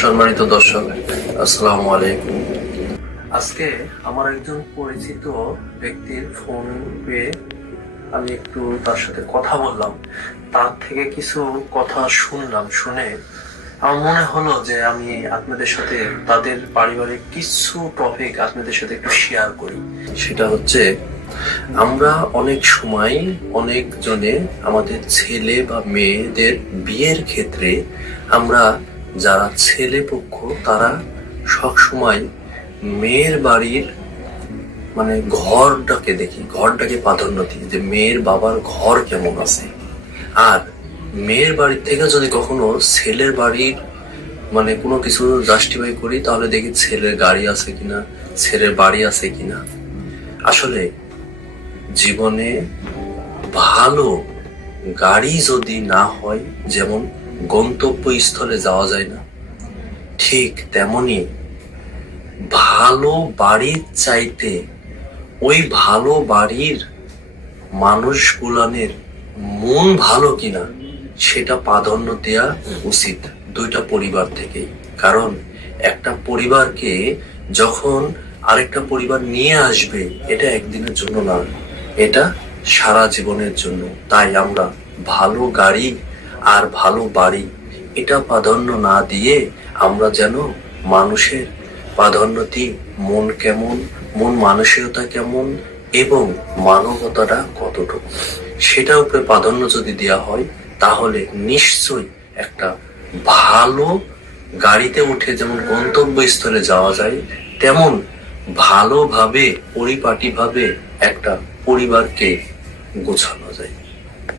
সম্মানিত দর্শক, আসসালামু আলাইকুম। আজকে আমার একজন পরিচিত ব্যক্তির ফোন পেয়ে আমি একটু তার সাথে কথা বললাম। তার থেকে কিছু কথা শুনলাম। শুনে আমার মনে হলো যে আমি আপনাদের সাথে তাদের পারিবারিক কিছু টপিক আপনাদের সাথে একটু শেয়ার করি। সেটা হচ্ছে, আমরা অনেক সময় অনেক জনে আমাদের ছেলে বা মেয়েদের বিয়ের ক্ষেত্রে আমরা যারা ছেলে পক্ষ তারা সব সময় মেয়ের বাড়ির মানে ঘরটাকে দেখি, ঘরটাকে প্রাধান্য দিই যে মেয়ের বাবার ঘর কেমন আছে। আর মেয়ের বাড়ির থেকে যদি কখনো ছেলের বাড়ির মানে কোনো কিছু জাস্টিফাই করি, তাহলে দেখি ছেলের গাড়ি আছে কিনা, ছেলের বাড়ি আছে কিনা। আসলে জীবনে ভালো গাড়ি যদি না হয়, যেমন গন্তব্যস্থলে যাওয়া যায় না, ঠিক তেমনি ভালো বাড়ির চাইতে ওই ভালো বাড়ির মানুষগুলানের মন ভালো কিনা সেটা প্রাধান্য দেয়া উচিত দুইটা পরিবার থেকে। কারণ একটা পরিবারকে যখন আরেকটা পরিবার নিয়ে আসবে, এটা একদিনের জন্য না, এটা সারা জীবনের জন্য। তাই আমরা ভালো গাড়ি আর ভালো বাড়ি এটা প্রাধান্য না দিয়ে আমরা যেন মানুষের প্রাধান্য দিই, মন কেমন, মন মানসিকতা কেমন এবং মানবতাটা কতটুকু, সেটার উপরে প্রাধান্য যদি দেওয়া হয়, তাহলে নিশ্চয়ই একটা ভালো গাড়িতে উঠে যেমন গন্তব্যস্থলে যাওয়া যায়, তেমন ভালোভাবে পরিপাটিভাবে একটা পরিবারকে গোছানো যায়।